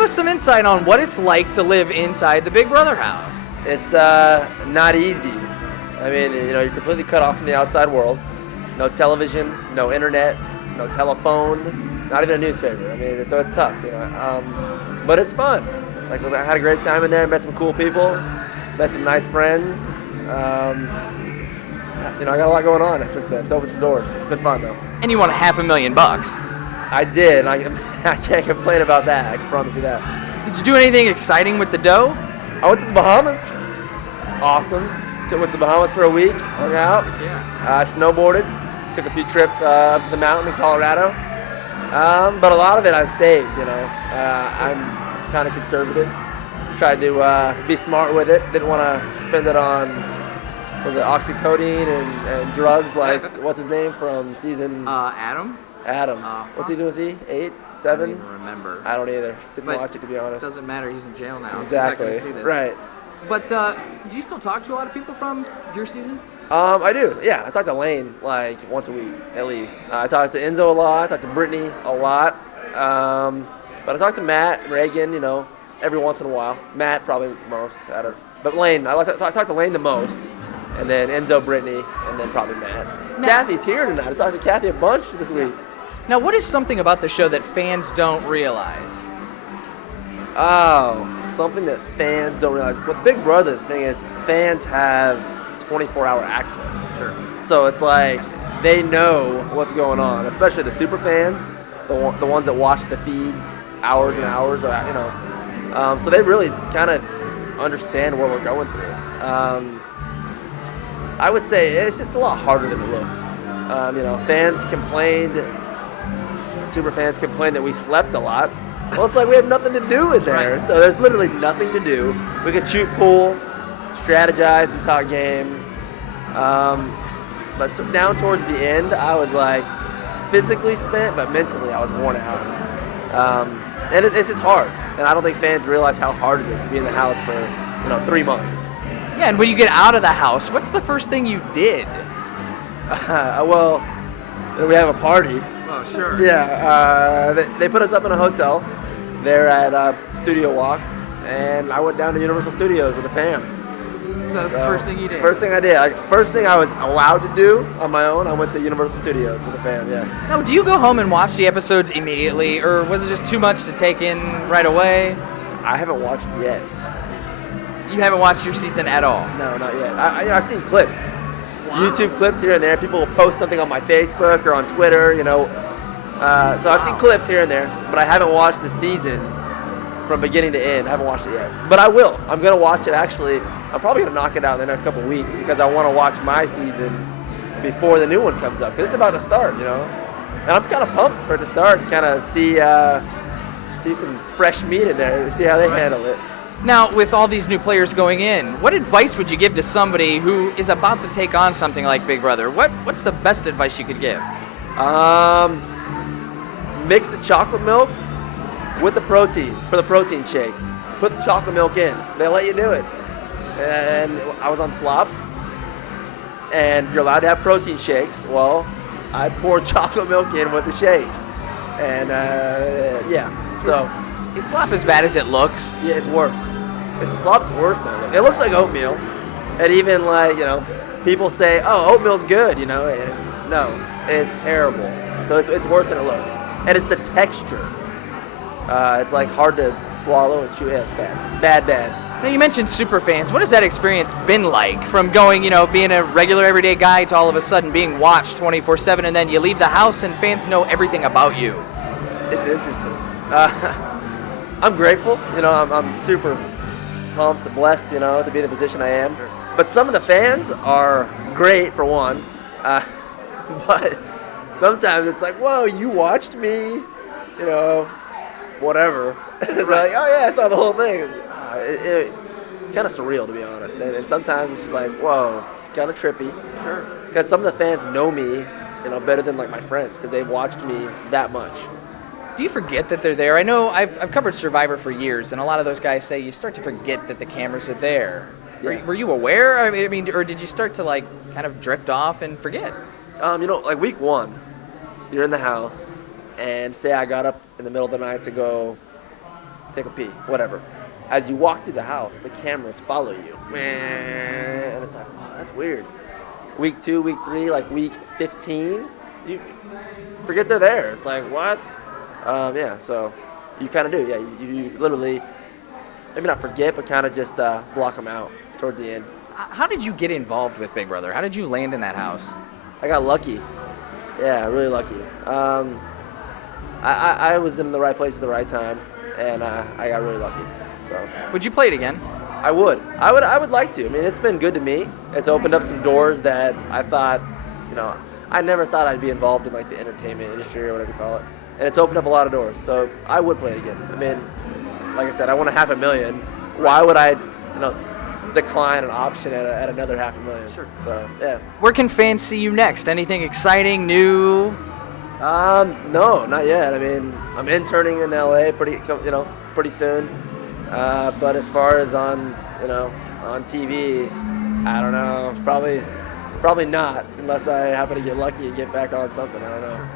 Give us some insight on what it's like to live inside the Big Brother house. It's not easy. I mean, you're completely cut off from the outside world. No television, no internet, no telephone, not even a newspaper. I mean, so it's tough, but it's fun. Like, I had a great time in there, met some cool people, met some nice friends. I got a lot going on since then. It's opened some doors. It's been fun, though. And you won $500,000. I did, and I can't complain about that. I can promise you that. Did you do anything exciting with the dough? I went to the Bahamas. Awesome. Went to the Bahamas for a week, hung out. Yeah. Snowboarded. Took a few trips up to the mountain in Colorado. But a lot of it I've saved, I'm kind of conservative. Tried to be smart with it. Didn't want to spend it on, oxycodone and drugs like, what's his name from season? Adam. What season was he? 8? 7? I don't even remember. I don't either. Didn't watch it, to be honest. Doesn't matter. He's in jail now. Exactly. So right. But do you still talk to a lot of people from your season? I do. Yeah, I talk to Lane like once a week at least. I talk to Enzo a lot. I talk to Brittany a lot. But I talk to Matt, Reagan, every once in a while. Matt probably most but Lane, I talk to Lane the most, and then Enzo, Brittany, and then probably Matt. Kathy's here tonight. I talked to Kathy a bunch this week. Now, what is something about the show that fans don't realize? Oh, something that fans don't realize. What Big Brother thing is, fans have 24-hour access. Sure. So it's like they know what's going on, especially the super fans, the ones that watch the feeds hours and hours, so they really kind of understand what we're going through. I would say it's a lot harder than it looks. Fans complained, super fans complained that we slept a lot. Well, it's like we have nothing to do in there. Right. So there's literally nothing to do. We could shoot pool, strategize, and talk game. But down towards the end, I was like physically spent, but mentally I was worn out. And it's just hard. And I don't think fans realize how hard it is to be in the house for 3 months. Yeah, and when you get out of the house, what's the first thing you did? Well, we have a party. Oh, sure. Yeah, they put us up in a hotel there at Studio Walk, and I went down to Universal Studios with the fam. So that's the first thing you did? First thing I did. First thing I was allowed to do on my own, I went to Universal Studios with the fam, yeah. Now, do you go home and watch the episodes immediately, or was it just too much to take in right away? I haven't watched yet. You haven't watched your season at all? No, not yet. I've seen clips. Wow. YouTube clips here and there. People will post something on my Facebook or on Twitter, So I've seen clips here and there, but I haven't watched the season from beginning to end. I haven't watched it yet. But I will. I'm going to watch it, actually. I'm probably going to knock it out in the next couple of weeks because I want to watch my season before the new one comes up. Because it's about to start, And I'm kind of pumped for it to start and kind of see some fresh meat in there and see how they handle it. Now, with all these new players going in, what advice would you give to somebody who is about to take on something like Big Brother? What's the best advice you could give? Mix the chocolate milk with the protein for the protein shake. Put the chocolate milk in. They let you do it. And I was on slop, and you're allowed to have protein shakes. Well, I poured chocolate milk in with the shake. And, so... Is slop as bad as it looks? Yeah, it's worse. Slop's worse than it looks. It looks like oatmeal. And even people say, oh, oatmeal's good, No, it's terrible. So it's worse than it looks. And it's the texture. It's hard to swallow and chew. Yeah, it's bad. Bad. Now, you mentioned super fans. What has that experience been like from going, being a regular everyday guy to all of a sudden being watched 24/7, and then you leave the house and fans know everything about you? It's interesting. I'm grateful. I'm super pumped and blessed, to be in the position I am. Sure. But some of the fans are great, for one. But sometimes it's like, whoa, you watched me, whatever. They're like, oh, yeah, I saw the whole thing. It's kind of surreal, to be honest. And sometimes it's just like, whoa, kind of trippy. Sure. Because some of the fans know me, better than, my friends, because they've watched me that much. Do you forget that they're there? I know I've covered Survivor for years, and a lot of those guys say you start to forget that the cameras are there. Yeah. Were you aware? I mean, or did you start to kind of drift off and forget? Week 1, you're in the house, and say I got up in the middle of the night to go take a pee, whatever. As you walk through the house, the cameras follow you. And it's like, wow, that's weird. Week 2, week 3, like week 15, you forget they're there. It's like, what? Yeah, so you kind of do. Yeah, you literally, maybe not forget, but kind of just block them out towards the end. How did you get involved with Big Brother? How did you land in that house? I got lucky. Yeah, really lucky. I was in the right place at the right time, and I got really lucky. So Would you play it again? I would like to. I mean, it's been good to me. It's opened up some doors that I thought, I never thought I'd be involved in like the entertainment industry or whatever you call it. And it's opened up a lot of doors. So I would play it again. I mean, like I said, I won $500,000. Why would I, decline an option at another $500,000? Sure. So yeah. Where can fans see you next? Anything exciting, new? No, not yet. I mean, I'm interning in LA pretty soon. But as far as on TV, I don't know. Probably not, unless I happen to get lucky and get back on something. I don't know.